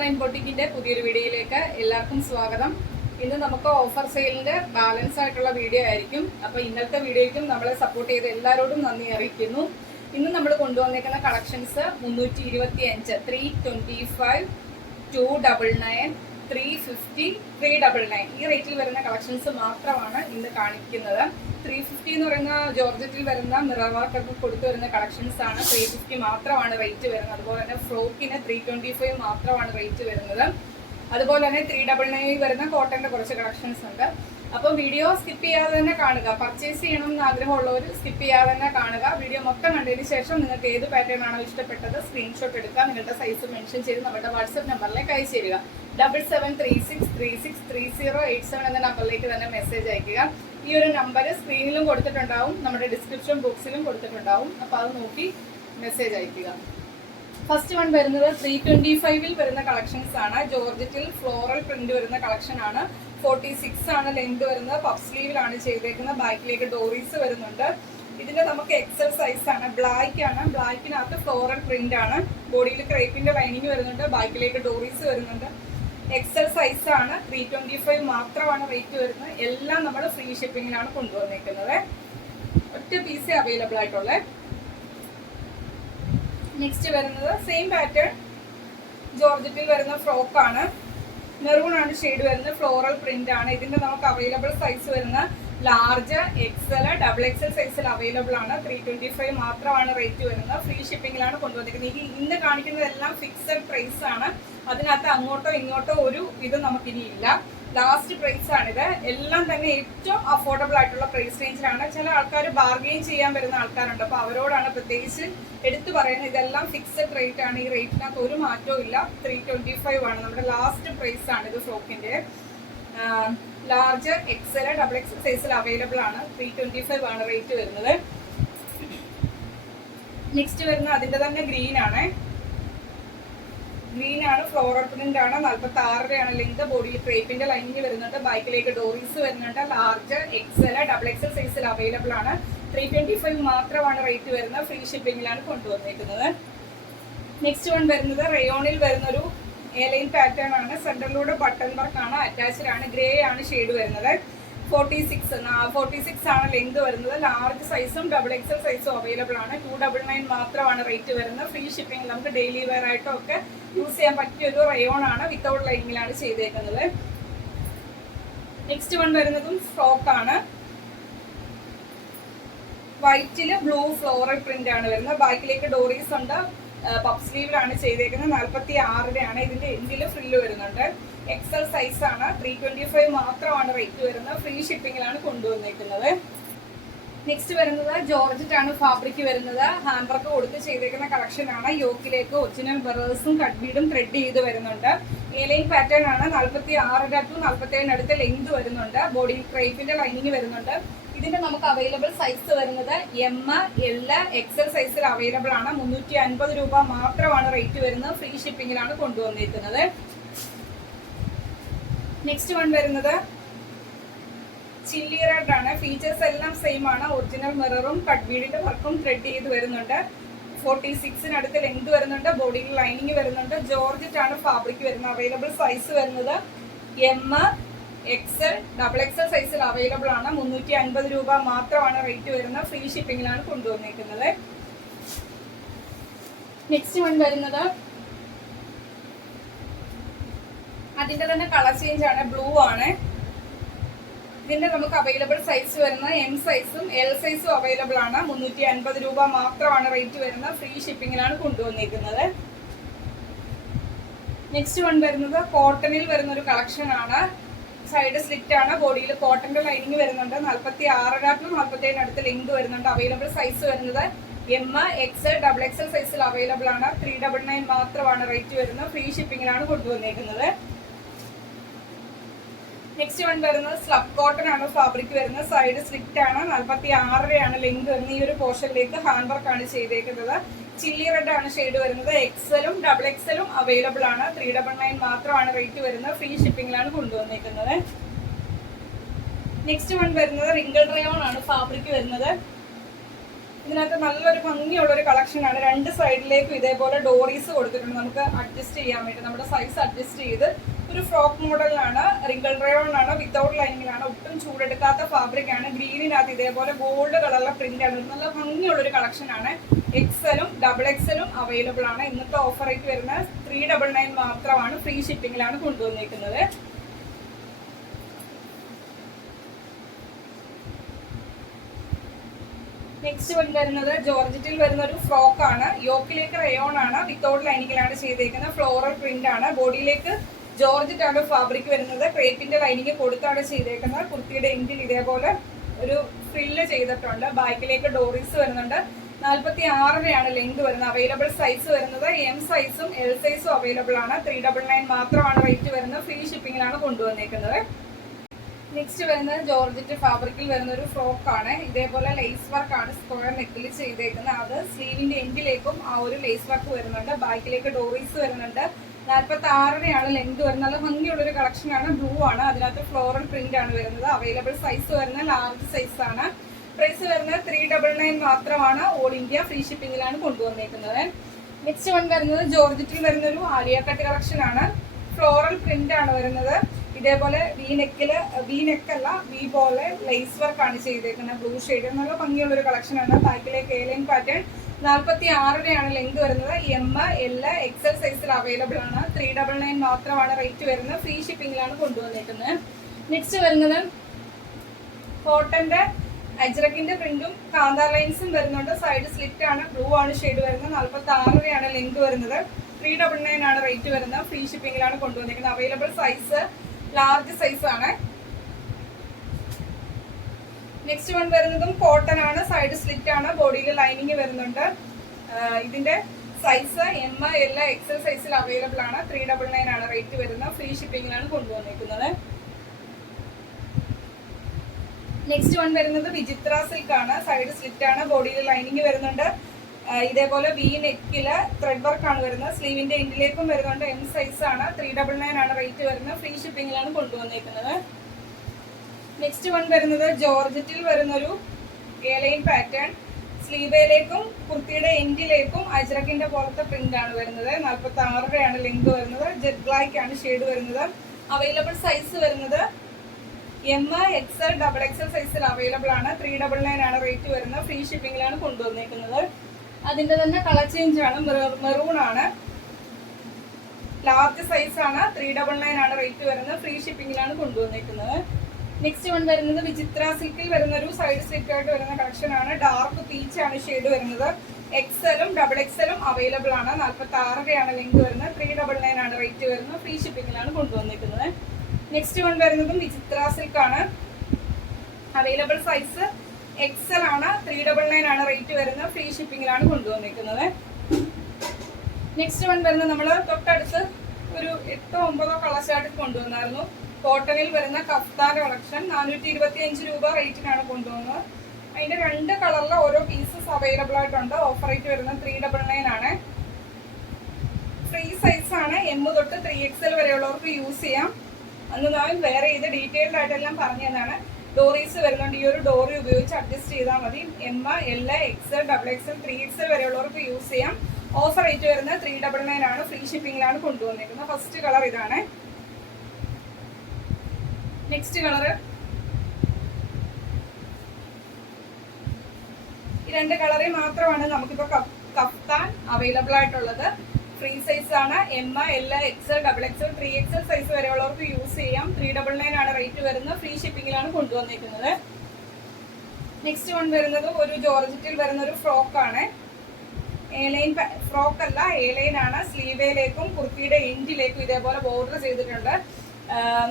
Online ബൊട്ടിക്കിന്റെ പുതിയൊരു വീഡിയോയിലേക്ക് എല്ലാവർക്കും സ്വാഗതം. ഇന്ന് നമുക്ക് ഓഫർ സെയിലിന്റെ ബാലൻസ് ആയിട്ടുള്ള വീഡിയോ ആയിരിക്കും. അപ്പൊ ഇന്നത്തെ വീഡിയോയ്ക്കും നമ്മളെ സപ്പോർട്ട് ചെയ്ത എല്ലാവരോടും നന്ദി അറിയിക്കുന്നു. ഇന്ന് നമ്മൾ കൊണ്ടുവന്നേക്കുന്ന കളക്ഷൻസ് 325, 325, 299, 350, 399 ഈ റേറ്റിൽ വരുന്ന കളക്ഷൻസ് മാത്രമാണ് ഇന്ന് കാണിക്കുന്നത്. 350 എന്ന് പറയുന്ന ജോർജറ്റിൽ വരുന്ന മിറർ വർക്കൊക്കെ കൊടുത്തു വരുന്ന കളക്ഷൻസ് ആണ്. 350 മാത്രമാണ് റേറ്റ് വരുന്നത്. അതുപോലെ തന്നെ ഫ്രോക്കിന് 325 മാത്രമാണ് റേറ്റ് വരുന്നത്. അതുപോലെ തന്നെ 399 വരുന്ന കോട്ടന്റെ കുറച്ച് കളക്ഷൻസ് ഉണ്ട്. അപ്പോൾ വീഡിയോ സ്കിപ്പ് ചെയ്യാതെ തന്നെ കാണുക. പർച്ചേസ് ചെയ്യണം എന്ന് ആഗ്രഹമുള്ളവർ സ്കിപ്പ് ചെയ്യാതെ തന്നെ കാണുക. വീഡിയോ മൊത്തം കണ്ടതിന് ശേഷം നിങ്ങൾക്ക് ഏത് പാറ്റേൺ ആണോ ഇഷ്ടപ്പെട്ടത് സ്ക്രീൻഷോട്ട് എടുക്കുക. നിങ്ങളുടെ സൈസ് മെൻഷൻ ചെയ്ത് നമ്മുടെ വാട്സ്ആപ്പ് നമ്പറിലേക്ക് അയച്ചു തരിക. 7736363087 എന്ന നമ്പറിലേക്ക് തന്നെ മെസ്സേജ് അയക്കുക. ഈ ഒരു നമ്പർ സ്ക്രീനിലും കൊടുത്തിട്ടുണ്ടാവും, നമ്മുടെ ഡിസ്ക്രിപ്ഷൻ ബോക്സിലും കൊടുത്തിട്ടുണ്ടാവും. അപ്പോൾ അത് നോക്കി മെസ്സേജ് അയക്കുക. ഫസ്റ്റ് വൺ വരുന്നത് 325 വരുന്ന കളക്ഷൻസ് ആണ്. ജോർജറ്റിൽ ഫ്ലോറൽ പ്രിന്റ് വരുന്ന കളക്ഷൻ ആണ്. 46 ആണ് ലെങ്ത് വരുന്നത്. പഫ് സ്ലീവിലാണ് ചെയ്തേക്കുന്നത്. ബാക്കിലേക്ക് ഡോറീസ് വരുന്നുണ്ട്. ഇതിന്റെ നമുക്ക് എക്സൽ സൈസ് ആണ്. ബ്ലാക്ക് ആണ്. ബ്ലാക്കിനകത്ത് ഫ്ലോറൽ പ്രിന്റ് ആണ്. ബോഡിയിൽ ക്രേപ്പിന്റെ ലൈനിങ് വരുന്നുണ്ട്. ബാക്കിലേക്ക് ഡോറീസ് വരുന്നുണ്ട്. എക്സൽ സൈസ് ആണ്. 325 മാത്രമാണ് റേറ്റ് വരുന്നത്. എല്ലാം നമ്മൾ ഫ്രീ ഷിപ്പിങ്ങിലാണ് കൊണ്ടുവന്നേക്കുന്നത്. ഒറ്റ പീസേ അവൈലബിൾ ആയിട്ടുള്ളത്. നെക്സ്റ്റ് വരുന്നത് സെയിം പാറ്റേൺ ജോർജറ്റിൽ വരുന്ന ഫ്രോക്ക് ആണ്. മെറൂൺ ആണ് ഷെയ്ഡ് വരുന്നത്. ഫ്ലോറൽ പ്രിന്റ് ആണ്. ഇതിന്റെ നമുക്ക് അവൈലബിൾ സൈസ് വരുന്ന ലാർജ്, എക്സൽ, ഡബിൾ എക്സൽ സൈസിൽ അവൈലബിൾ ആണ്. 325 മാത്രമാണ് റേറ്റ് വരുന്നത്. ഫ്രീ ഷിപ്പിംഗിലാണ് കൊണ്ടുവന്നിരിക്കുന്നത്. ഇന്ന് കാണിക്കുന്നതെല്ലാം ഫിക്സഡ് പ്രൈസ് ആണ്. അതിനകത്ത് അങ്ങോട്ടോ ഇങ്ങോട്ടോ ഒരു ഇത് നമുക്കിനി ഇല്ല. ലാസ്റ്റ് പ്രൈസ് ആണിത്. എല്ലാം തന്നെ ഏറ്റവും അഫോർഡബിൾ ആയിട്ടുള്ള പ്രൈസ് റേഞ്ചിലാണ്. ചില ആൾക്കാർ ബാർഗെയിൻ ചെയ്യാൻ വരുന്ന ആൾക്കാരുണ്ട്. അപ്പൊ അവരോടാണ് പ്രത്യേകിച്ച് എടുത്തു പറയുന്നത്. ഇതെല്ലാം ഫിക്സഡ് റേറ്റ് ആണ്. ഈ റേറ്റിനകത്ത് ഒരു മാറ്റവും ഇല്ല. 325 ആണ് നമ്മുടെ ലാസ്റ്റ് പ്രൈസ് ആണ്. ഇത് ഫ്രോക്കിന്റെ ലാർജ്, എക്സൽ, ഡബിൾ എക്സൽ സൈസിൽ അവൈലബിൾ ആണ്. 325 ആണ് റേറ്റ് വരുന്നത്. നെക്സ്റ്റ് വരുന്ന അതിന്റെ തന്നെ ഗ്രീൻ ആണ്. ഗ്രീൻ ആണ്. ഫ്ലോറൽ പ്രിന്റ് ആണ്. 46 ആണ് ലെങ്ത്. ബോഡിയിൽ ക്രേപ്പിന്റെ ലൈനിങ് വരുന്നുണ്ട്. ബാക്കിലേക്ക് ഡോറീസ് വരുന്നുണ്ട്. ലാർജ്, എക്സൽ, ഡബിൾ എക്സൽ സൈസിൽ അവൈലബിൾ ആണ്. 325 മാത്രമാണ് റേറ്റ് വരുന്നത്. ഫ്രീ ഷിപ്പിംഗിലാണ് കൊണ്ടുവന്നിരിക്കുന്നത്. നെക്സ്റ്റ് വൺ വരുന്നത് റയോണിൽ വരുന്നൊരു എലൈൻ പാറ്റേൺ ആണ്. സെന്ററിലൂടെ ബട്ടൺ വർക്ക് ആണ്. അറ്റാച്ച്ഡ് ആണ്. ഗ്രേ ആണ് ഷെയ്ഡ് വരുന്നത്. 46 ആണ് ലെങ്ത് വരുന്നത്. ലാർജ് സൈസും ഡബിൾ എക്സൽ സൈസും അവൈലബിൾ ആണ്. 299 മാത്രമാണ് റേറ്റ് വരുന്നത്. Free shipping. നമുക്ക് ഡെയിലി വെയർ ആയിട്ടോ ഒക്കെ യൂസ് ചെയ്യാൻ പറ്റിയ ഒരു റയോൺ ആണ്. വിത്തൗട്ട് ലൈനിങ്ങിലാണ് ചെയ്തേക്കുന്നത്. നെക്സ്റ്റ് വൺ വരുന്നതും ഫ്രോക്ക് ആണ്. വൈറ്റില് ബ്ലൂ ഫ്ലോറൽ പ്രിന്റ് ആണ് വരുന്നത്. ബാക്കിലേക്ക് ഡോറീസ് ഉണ്ട്. പഫ് സ്ലീവിലാണ് ചെയ്തേക്കുന്നത്. 46 ആണ്. ഇതിന്റെ എൻഡില് ഫ്രില്ല് വരുന്നുണ്ട്. എക്സൽ സൈസ് ആണ്. 325 മാത്രമാണ് റേറ്റ് വരുന്നത്. ഫ്രീ ഷിപ്പിംഗിലാണ് കൊണ്ടുവന്നിരിക്കുന്നത്. നെക്സ്റ്റ് വരുന്നത് ജോർജറ്റ് ആണ് ഫാബ്രിക് വരുന്നത്. ഹാൻഡ്വർക്ക് കൊടുത്ത് ചെയ്തേക്കുന്ന കളക്ഷൻ ആണ്. യോക്കിലേക്ക് ഒറിജിനൽ ബറേഴ്സും കട്ട് ബീഡും ത്രെഡ് ചെയ്ത് വരുന്നുണ്ട്. എലൈൻ പാറ്റേൺ ആണ്. 46 to 47 അടുത്ത് ലെങ്ത് വരുന്നുണ്ട്. ബോഡിയിൽ ക്രേപ്പിന്റെ ലൈനിങ് വരുന്നുണ്ട്. ഇതിന്റെ നമുക്ക് അവൈലബിൾ സൈസ് വരുന്നത് എം, എൽ, എക്സൽ സൈസിൽ അവൈലബിൾ ആണ്. 350 രൂപ മാത്രമാണ് റേറ്റ് വരുന്നത്. ഫ്രീ ഷിപ്പിംഗിലാണ് കൊണ്ടുവന്നിരിക്കുന്നത്. നെക്സ്റ്റ് വൺ വരുന്നത് ചില്ലി റെഡ് ആണ്. ഫീച്ചേഴ്സ് എല്ലാം സെയിം ആണ്. ഒറിജിനൽ മിററും കട്ട് ബീഡിന്റെ വർക്കും ത്രെഡ് ചെയ്ത് വരുന്നുണ്ട്. 46 അടുത്ത് ലെങ്ത് വരുന്നുണ്ട്. ബോഡിയിൽ ലൈനിങ് വരുന്നുണ്ട്. ജോർജറ്റ് ആണ് ഫാബ്രിക് വരുന്നത്. അവൈലബിൾ സൈസ് വരുന്നത് എം, എക്സൽ, ഡബിൾ എക്സൽ സൈസിൽ അവൈലബിൾ ആണ്. 350 രൂപ മാത്രമാണ് റേറ്റ് വരുന്നത്. ഫ്രീ ഷിപ്പിംഗിലാണ് കൊണ്ടുവന്നിരിക്കുന്നത്. നെക്സ്റ്റ് വൺ വരുന്നത് അതിന്റെ തന്നെ കളർ ചേഞ്ച് ആണ്. ബ്ലൂ ആണ്. ഇതിന്റെ നമുക്ക് അവൈലബിൾ സൈസ് വരുന്നത് എം സൈസും എൽ സൈസും അവൈലബിൾ ആണ്. 350 രൂപ മാത്രമാണ് റേറ്റ് വരുന്നത്. ഫ്രീ ഷിപ്പിംഗിലാണ് കൊണ്ടുവന്നിരിക്കുന്നത്. നെക്സ്റ്റ് വൺ വരുന്നത് കോട്ടണിൽ വരുന്ന ഒരു കളക്ഷൻ ആണ്. സൈഡ് സ്ലിറ്റ് ആണ്. ബോഡിയിൽ കോട്ടന്റെ ലൈനിങ് വരുന്നുണ്ട്. 46 to 47 അടുത്ത് ലെങ്ത് വരുന്നുണ്ട്. അവൈലബിൾ സൈസ് വരുന്നത് എം, എക്സൽ, ഡബിൾ എക്സൽ സൈസിൽ അവൈലബിൾ ആണ്. 399 മാത്രമാണ് റേറ്റ് വരുന്നത്. ഫ്രീ ഷിപ്പിംഗിലാണ് കൊണ്ടുവന്നിരിക്കുന്നത്. നെക്സ്റ്റ് വൺ വരുന്നത് സ്ലബ് കോട്ടൺ ആണ് ഫാബ്രിക് വരുന്നത്. സൈഡ് സ്ലിറ്റ് ആണ്. 46 ആണ് ലെങ്ത് വരുന്നത്. ഈ ഒരു പോർഷനിലേക്ക് ഹാൻഡ് വർക്ക് ആണ് ചെയ്തേക്കുന്നത്. ചില്ലി റെഡ് ആണ് ഷെയ്ഡ് വരുന്നത്. എക്സലും ഡബിൾ എക്സലും അവൈലബിൾ ആണ്. 399 മാത്രമാണ് റേറ്റ് വരുന്നത്. ഫ്രീ ഷിപ്പിംഗിലാണ് കൊണ്ടുവന്നിരിക്കുന്നത്. നെക്സ്റ്റ് വൺ വരുന്നത് റിങ്കിൾ റയോൺ ആണ് ഫാബ്രിക് വരുന്നത്. ഇതിനകത്ത് നല്ലൊരു ഭംഗിയുള്ള ഒരു കളക്ഷനാണ്. രണ്ട് സൈഡിലേക്കും ഇതേപോലെ ഡോറീസ് കൊടുത്തിട്ടുണ്ട്, നമുക്ക് അഡ്ജസ്റ്റ് ചെയ്യാൻ വേണ്ടി. നമ്മുടെ സൈസ് അഡ്ജസ്റ്റ് ചെയ്ത് ഒരു ഫ്രോക്ക് മോഡലിലാണ്, റിങ്കിൾ റയോൺ ആണ്, വിത്തൗട്ട് ലൈനിങ്ങിലാണ്, ഒട്ടും ചൂടെടുക്കാത്ത ഫാബ്രിക് ആണ്. ഗ്രീനിനകത്ത് ഇതേപോലെ ഗോൾഡ് കളറിലെ പ്രിന്റ് ആണ്. നല്ല ഭംഗിയുള്ള ഒരു കളക്ഷനാണ്. എക്സലും ഡബിൾ എക്സലും അവൈലബിൾ ആണ്. ഇന്നത്തെ ഓഫർ റേറ്റ് വരുന്ന 399 മാത്രമാണ്. ഫ്രീ ഷിപ്പിംഗിലാണ് കൊണ്ടുവന്നിരിക്കുന്നത്. നെക്സ്റ്റ് വരുന്നത് ജോർജറ്റിൽ വരുന്ന ഒരു ഫ്രോക്ക് ആണ്. യോക്കിലേക്ക് റയോൺ ആണ്, വിത്തൗട്ട് ലൈനിങ്ങിലാണ് ചെയ്തേക്കുന്നത്. ഫ്ലോറൽ പ്രിന്റ് ആണ്. ബോഡിയിലേക്ക് ജോർജറ്റ് ആണ് ഫാബ്രിക് വരുന്നത്. ക്രേപ്പിന്റെ ലൈനിങ് കൊടുത്താണ് ചെയ്തേക്കുന്നത്. കുർത്തിയുടെ എൻഡിൽ ഇതേപോലെ ഒരു ഫ്രില്ല് ചെയ്തിട്ടുണ്ട്. ബാക്കിലേക്ക് ഡോറീസ് വരുന്നുണ്ട്. 46ാണ് ലെങ്ത് വരുന്നത്. അവൈലബിൾ സൈസ് വരുന്നത് എം സൈസും എൽ സൈസും അവൈലബിൾ ആണ്. 399 മാത്രമാണ് റേറ്റ് വരുന്നത്. ഫ്രീ ഷിപ്പിംഗിലാണ് കൊണ്ടുവന്നേക്കുന്നത്. നെക്സ്റ്റ് വരുന്നത് ജോർജറ്റ് ഫാബ്രിക്കിൽ വരുന്ന ഒരു ഫ്രോക്ക് ആണ്. ഇതേപോലെ ലേസ് വർക്ക് ആണ് സ്ക്വയർ നെക്കിൽ ചെയ്തേക്കുന്നത്. അത് സ്ലീവിന്റെ എൻഡിലേക്കും ആ ഒരു ലേസ് വർക്ക് വരുന്നുണ്ട്. ബാക്കിലേക്ക് ഡോറീസ് വരുന്നുണ്ട്. 46ാണ് ലെങ്ത് വരുന്നത്. നല്ല ഭംഗിയുള്ളൊരു കളക്ഷൻ ആണ്. ബ്ലൂ ആണ്, അതിനകത്ത് ഫ്ലോറൽ പ്രിന്റ് ആണ് വരുന്നത്. അവൈലബിൾ സൈസ് വരുന്നത് ലാർജ് സൈസ് ആണ്. പ്രൈസ് വരുന്നത് 399 മാത്രമാണ്. ഓൾ ഇന്ത്യ ഫ്രീ ഷിപ്പിംഗിലാണ് കൊണ്ടുവന്നേക്കുന്നത്. നെക്സ്റ്റ് വൺ വരുന്നത് ജോർജറ്റിൽ വരുന്ന ഒരു ആലിയ കട്ട് കളക്ഷൻ ആണ്. ഫ്ലോറൽ പ്രിന്റ് ആണ് വരുന്നത്. ഇതേപോലെ വി നെക്കല്ല, വി പോലെ ലേസ് വർക്ക് ആണ് ചെയ്തേക്കുന്നത്. ബ്ലൂ ഷെയ്ഡ് നല്ല ഭംഗിയുള്ള ഒരു കളക്ഷൻ ആണ്. ബാക്കിലേക്ക് എലൈൻ പാറ്റേൺ. 46ാണ് ലെങ്ത് വരുന്നത്. എം എൽ എക്സൽ സൈസിൽ അവൈലബിൾ ആണ്. 399 മാത്രമാണ് റേറ്റ് വരുന്നത്. ഫ്രീ ഷിപ്പിംഗിലാണ് കൊണ്ടുവന്നേക്കുന്നത്. നെക്സ്റ്റ് വരുന്നത് കോട്ടന്റെ അജ്രക്കിന്റെ പ്രിന്റും കാന്താ ലൈൻസും വരുന്നുണ്ട്. സൈഡ് സ്ലിറ്റ് ആണ്. ബ്ലൂ ആണ് ഷെയ്ഡ് വരുന്നത്. 46ാണ് ലെങ്ത് വരുന്നത്. 399 ആണ് റേറ്റ് വരുന്നത്. ഫ്രീ ഷിപ്പിംഗിലാണ് കൊണ്ടുവന്നിരിക്കുന്നത്. അവൈലബിൾ സൈസ് ലാർജ് സൈസ് ആണ്. നെക്സ്റ്റ് വൺ വരുന്നതും കോട്ടൺ ആണ്. സൈഡ് സ്ലിറ്റ് ആണ്. ബോഡിയിൽ ലൈനിങ് വരുന്നുണ്ട്. ഇതിന്റെ സൈസ് എം എൽ എക്സൽ സൈസിൽ അവൈലബിൾ ആണ്. 399 ആണ് റേറ്റ് വരുന്നത്. ഫ്രീ ഷിപ്പിംഗിലാണ് കൊണ്ടുവന്നിരിക്കുന്നത്. നെക്സ്റ്റ് വൺ വരുന്നത് വിചിത്ര സിൽക്ക് ആണ്. സൈഡ് സ്ലിറ്റ് ആണ്. ബോഡിയിൽ ലൈനിങ് വരുന്നുണ്ട്. ഇതേപോലെ വി നെക്കില് ത്രെഡ് വർക്ക് ആണ് വരുന്നത്. സ്ലീവിന്റെ എൻഡിലേക്കും വരുന്നുണ്ട്. എം സൈസ് ആണ്. 399 ആണ് റേറ്റ് വരുന്നത്. ഫ്രീ ഷിപ്പിംഗിലാണ് കൊണ്ടുവന്നേക്കുന്നത്. നെക്സ്റ്റ് വൺ വരുന്നത് ജോർജറ്റിൽ വരുന്നൊരു എലൈൻ പാറ്റേൺ. സ്ലീവേലേക്കും കുർത്തിയുടെ എൻഡിലേക്കും അജ്രക്കിന്റെ പോലത്തെ പ്രിന്റ് ആണ് വരുന്നത്. 46ാണ് ലെങ്ത് വരുന്നത്. ജെറ്റ് ബ്ലാക്ക് ആണ് ഷെയ്ഡ് വരുന്നത്. അവൈലബിൾ സൈസ് വരുന്നത് എം എക്സൽ ഡബിൾ എക്സൽ സൈസിൽ അവൈലബിൾ ആണ്. 399 ആണ് റേറ്റ് വരുന്നത്. ഫ്രീ ഷിപ്പിംഗിലാണ് കൊണ്ടുവന്നേക്കുന്നത്. അതിന്റെ തന്നെ കളർ ചേഞ്ച് ആണ്. മെറൂൺ ആണ്. ലാർജ് സൈസ് ആണ്. 399 ആണ് റേറ്റ് വരുന്നത്. ഫ്രീ ഷിപ്പിംഗിലാണ് കൊണ്ടുവന്നേക്കുന്നത്. നെക്സ്റ്റ് വൺ വരുന്നത് വിചിത്ര സിൽക്കിൽ വരുന്ന ഒരു സൈഡ് സ്ലിറ്റ് ആയിട്ട് വരുന്ന കളക്ഷൻ ആണ്. ഡാർക്ക് പീച്ച് ആണ് ഷെയ്ഡ് വരുന്നത്. എക്സലും ഡബിൾ എക്സലും അവൈലബിൾ ആണ്. 46ാണ് ലെങ്ത് വരുന്നത്. 399 ആണ് റേറ്റ് വരുന്നത്. ഫ്രീ ഷിപ്പിംഗിലാണ് കൊണ്ടുവന്നിരിക്കുന്നത്. നെക്സ്റ്റ് വൺ വരുന്നതും വിചിത്ര സിൽക്ക് ആണ്. അവൈലബിൾ സൈസ് എക്സൽ ആണ്. 399 ആണ് റേറ്റ് വരുന്നത്. ഫ്രീ ഷിപ്പിംഗിലാണ് കൊണ്ടുവന്നിരിക്കുന്നത്. നെക്സ്റ്റ് വൺ വരുന്നത് നമ്മൾ തൊട്ടടുത്ത് ഒരു 8-9 കളർ ചാർട്ട് കൊണ്ടുവന്നായിരുന്നു. കോട്ടണിൽ വരുന്ന കഫ്താൻ കളക്ഷൻ 425 രൂപ റേറ്റിനാണ് കൊണ്ടുവന്നത്. അതിന്റെ 2 കളറിലെ ഓരോ പീസസ് അവൈലബിൾ ആയിട്ടുണ്ട്. ഓഫർ റേറ്റ് വരുന്നത് 399 ആണ്. ഫ്രീ സൈസ് ആണ്. എം തൊട്ട് 3XL വരെയുള്ളവർക്ക് യൂസ് ചെയ്യാം. അന്ന് ഞാൻ വേറെ ചെയ്ത് ഡീറ്റെയിൽഡ് ആയിട്ടെല്ലാം പറഞ്ഞു തന്നാണ്. ഡോറീസ് വരുന്നുണ്ട്. ഈ ഒരു ഡോറി ഉപയോഗിച്ച് അഡ്ജസ്റ്റ് ചെയ്താൽ മതി. M L XL double XL 3XL വരെയുള്ളവർക്ക് യൂസ് ചെയ്യാം. ഓഫർ റേറ്റ് വരുന്നത് 399 ആണ്. ഫ്രീ ഷിപ്പിംഗിലാണ് കൊണ്ടുവന്നിരിക്കുന്നത്. ഫസ്റ്റ് കളർ ഇതാണ്. നെക്സ്റ്റ് കളറ് ഈ 2 കളറിൽ മാത്രമാണ് നമുക്കിപ്പോ കഫ്താൻ അവൈലബിൾ ആയിട്ടുള്ളത്. ഫ്രീ സൈസ് ആണ്. M L XL double XL 3XL size വരെയുള്ളവർക്ക് യൂസ് ചെയ്യാം. 399 ആണ് റേറ്റ് വരുന്നത്. ഫ്രീ ഷിപ്പിംഗിലാണ് കൊണ്ടുവന്നിരിക്കുന്നത്. നെക്സ്റ്റ് വൺ വരുന്നത് ഒരു ജോർജറ്റിൽ വരുന്ന ഒരു ഫ്രോക്ക് ആണ്. എലൈൻ ഫ്രോക്ക് അല്ല, എലൈൻ ആണ്. സ്ലീവേലേക്കും കുർത്തിയുടെ എൻഡിലേക്കും ഇതേപോലെ ബോർഡർ ചെയ്തിട്ടുണ്ട്.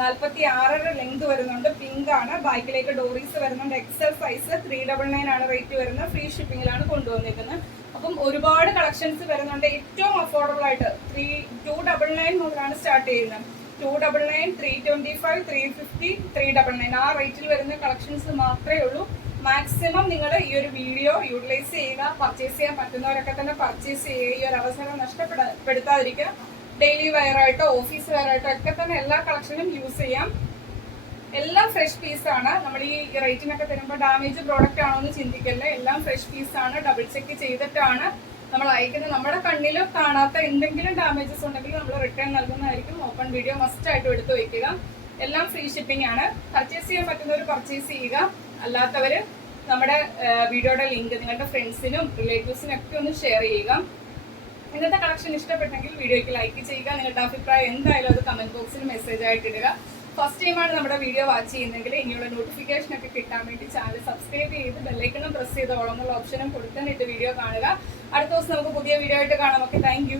46 ലെങ്ത് വരുന്നുണ്ട്. പിങ്ക് ആണ്. ബാക്കിലേക്ക് ഡോറീസ് വരുന്നുണ്ട്. XL size. 399 ആണ് റേറ്റ് വരുന്നത്. ഫ്രീ ഷിപ്പിംഗിലാണ് കൊണ്ടുവന്നിരിക്കുന്നത്. അപ്പം ഒരുപാട് കളക്ഷൻസ് വരുന്നുണ്ട്. ഏറ്റവും അഫോർഡബിൾ ആയിട്ട് 299 മുതലാണ് സ്റ്റാർട്ട് ചെയ്യുന്നത്. 299, 325, 350, 399 ആ റേറ്റിൽ വരുന്ന കളക്ഷൻസ് മാത്രമേ ഉള്ളൂ. മാക്സിമം നിങ്ങൾ ഈ ഒരു വീഡിയോ യൂട്ടിലൈസ് ചെയ്യുക. പർച്ചേസ് ചെയ്യാൻ പറ്റുന്നവരൊക്കെ തന്നെ പർച്ചേസ് ചെയ്യുക. ഈ ഒരു അവസരം നഷ്ടപ്പെടുത്താതിരിക്കുക. ഡെയിലി വെയർ ആയിട്ടോ ഓഫീസ് വെയർ ആയിട്ടോ ഒക്കെ തന്നെ എല്ലാ കളക്ഷനും യൂസ് ചെയ്യാം. എല്ലാം ഫ്രഷ് പീസാണ്. നമ്മൾ ഈ റേറ്റിനൊക്കെ തരുമ്പോൾ ഡാമേജ് പ്രോഡക്റ്റ് ആണോ എന്ന് ചിന്തിക്കല്ലേ, എല്ലാം ഫ്രഷ് പീസാണ്. ഡബിൾ ചെക്ക് ചെയ്തിട്ടാണ് നമ്മൾ അയക്കുന്നത്. നമ്മുടെ കണ്ണിൽ കാണാത്ത എന്തെങ്കിലും ഡാമേജസ് ഉണ്ടെങ്കിൽ നമ്മൾ റിട്ടേൺ നൽകുന്നതായിരിക്കും. ഓപ്പൺ വീഡിയോ മസ്റ്റ് ആയിട്ടും എടുത്തു വെക്കുക. എല്ലാം ഫ്രീ ഷിപ്പിംഗ് ആണ്. പർച്ചേസ് ചെയ്യാൻ പറ്റുന്നവർ പർച്ചേസ് ചെയ്യുക, അല്ലാത്തവർ നമ്മുടെ വീഡിയോയുടെ ലിങ്ക് നിങ്ങളുടെ ഫ്രണ്ട്സിനും റിലേറ്റീവ്സിനും ഒക്കെ ഒന്ന് ഷെയർ ചെയ്യുക. ഇന്നത്തെ കളക്ഷൻ ഇഷ്ടപ്പെട്ടെങ്കിൽ വീഡിയോയ്ക്ക് ലൈക്ക് ചെയ്യുക. നിങ്ങളുടെ അഭിപ്രായം എന്തായാലും അത് കമന്റ് ബോക്സിൽ മെസ്സേജ് ആയിട്ട് ഇടുക. ഫസ്റ്റ് ടൈമാണ് നമ്മുടെ വീഡിയോ വാച്ച് ചെയ്യുന്നതെങ്കിൽ ഇനിയുള്ള നോട്ടിഫിക്കേഷൻ ഒക്കെ കിട്ടാൻ വേണ്ടി ചാനൽ സബ്സ്ക്രൈബ് ചെയ്ത് ബെല്ലൈക്കണും പ്രസ് ചെയ്ത് ഓളം എന്നുള്ള ഓപ്ഷനും കൊടുത്തിട്ട് വീഡിയോ കാണുക. അടുത്ത ദിവസം നമുക്ക് പുതിയ വീഡിയോ ആയിട്ട് കാണാം. Okay, thank you.